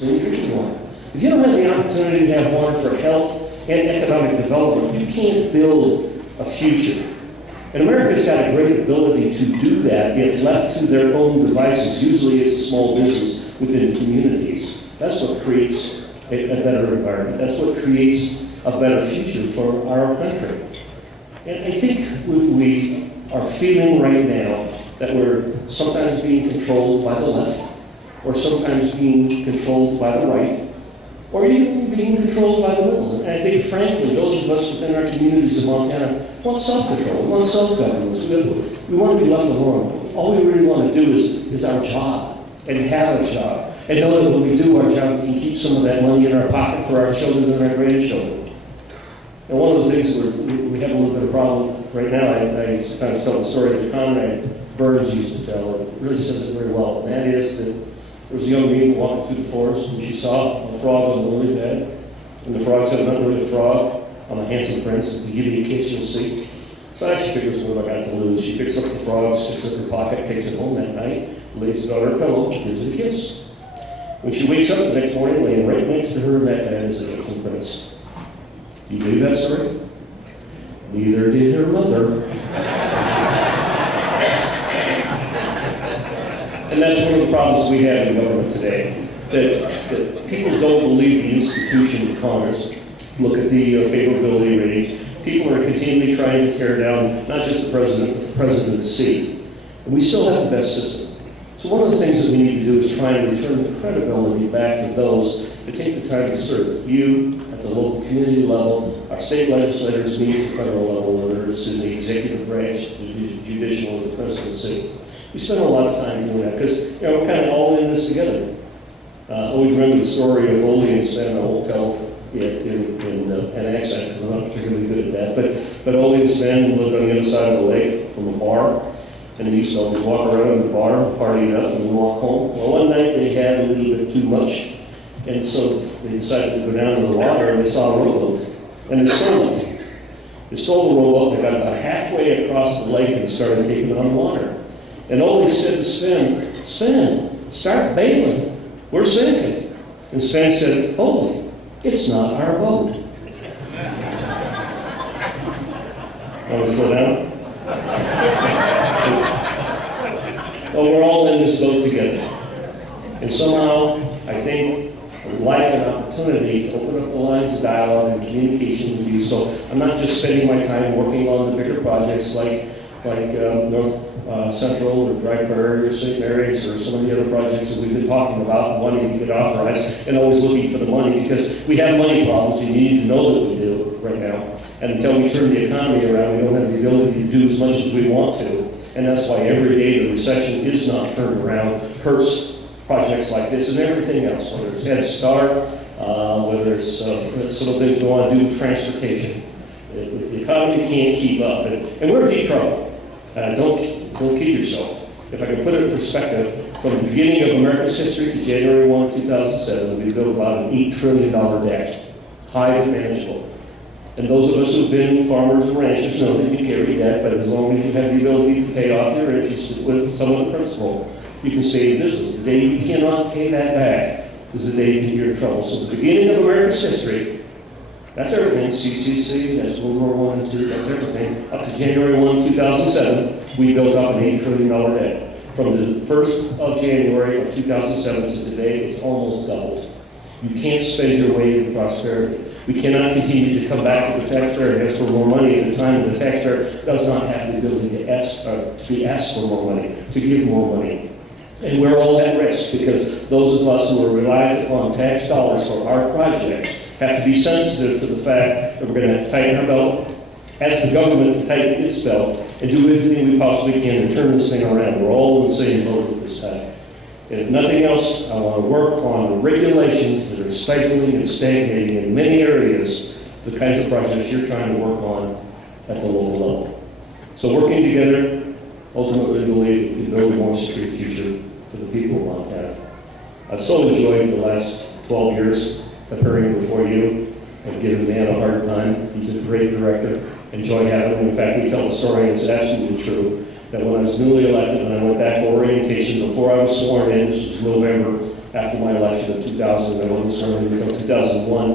and drinking water. If you don't have the opportunity to have water for health and economic development, you can't build a future. And America's got a great ability to do that if left to their own devices. Usually it's a small business within communities. That's what creates a better environment. That's what creates a better future for our country. And I think we are feeling right now that we're sometimes being controlled by the left, or sometimes being controlled by the right, or even being controlled by the middle. And I think, frankly, those of us within our communities in Montana want self-control, want self-governance. We want to be left alone. All we really want to do is our job, and have a job, and know that when we do our job, we can keep some of that money in our pocket for our children and our grandchildren. And one of the things we have a little bit of problem right now, I sometimes tell the story that Conrad Burns used to tell. It really says it very well. And that is that there was a young lady walking through the forest, and she saw a frog on the lily pad. And the frog said, "I'm not really a frog. I'm a handsome prince. If you give me a kiss, you'll see." So as she figures what I got to lose, she picks up the frog, sticks it in her pocket, takes it home that night, lays it on her pillow, gives it a kiss. When she wakes up the next morning, laying right next to her in that bed is a handsome prince. Do you believe that story? Neither did her mother. And that's one of the problems we have in government today, that people don't believe the institution of Congress. Look at the favorability ratings. People are continually trying to tear down not just the president, but the presidency. And we still have the best system. So one of the things that we need to do is try and return the credibility back to those that take the time to serve. You, at the local community level, our state legislators meet at the federal level, whether it's in the executive branch, the judicial, or the presidency. We spend a lot of time doing that because we're kind of all in this together. Always remember the story of Ole and Sven in a hotel in an accent, because I'm not particularly good at that. But Ole and Sven lived on the other side of the lake from a bar, and they used to always walk around the bar, party up, and then walk home. Well, one night they had a little bit too much, and so they decided to go down to the water, and they saw a rowboat, and they stole it. They stole the rowboat, they got about halfway across the lake and started taking on water. And Ole said to Sven, "Sven, start bailing. We're sinking." And Sven said, "Ole, it's not our boat." Want to slow down? Well, we're all in this boat together. And somehow, I think, I'd like an opportunity to open up the lines of dialogue and communication with you. So I'm not just spending my time working on the bigger projects like North Central or Dry Prairie or St. Mary's or some of the other projects that we've been talking about, wanting to get authorized, and always looking for the money, because we have money problems, and you need to know that we do right now. And until we turn the economy around, we don't have the ability to do as much as we want to. And that's why every day the recession is not turned around hurts projects like this and everything else, whether it's Head Start, whether it's some of the things we want to do with transportation. If the economy can't keep up, and we're in deep trouble. Don't kid yourself. If I can put it in perspective, from the beginning of America's history to January 1, 2007, we built about an $8 trillion debt, high but manageable. And those of us who've been farmers and ranchers know that you carry debt, but as long as you have the ability to pay off your interest with some of the principal, you can stay in business. The day you cannot pay that back is the day that you're in trouble. So the beginning of America's history, that's everything, CCC, that's World War I and II, that's everything. Up to January 1, 2007, we built up an $8 trillion debt. From the 1st of January of 2007 to today, it's almost doubled. You can't spend your way into prosperity. We cannot continue to come back to the taxpayer and ask for more money at a time when the taxpayer does not have the ability to ask for more money, to give more money. And we're all at risk because those of us who are reliant upon tax dollars for our projects have to be sensitive to the fact that we're going to have to tighten our belt, ask the government to tighten its belt, and do everything we possibly can to turn this thing around. We're all in the same boat at this time. And if nothing else, I want to work on the regulations that are stifling and stagnating in many areas, the kinds of projects you're trying to work on at the local level. So working together, ultimately believe we can build a more secure future for the people of Montana. I've so enjoyed the last 12 years appearing before you. I've given Dan a hard time. He's a great director. Enjoy having him. In fact, we tell the story, and it's absolutely true, that when I was newly elected and I went back for orientation before I was sworn in, this was November after my election of 2000. I wasn't serving until 2001.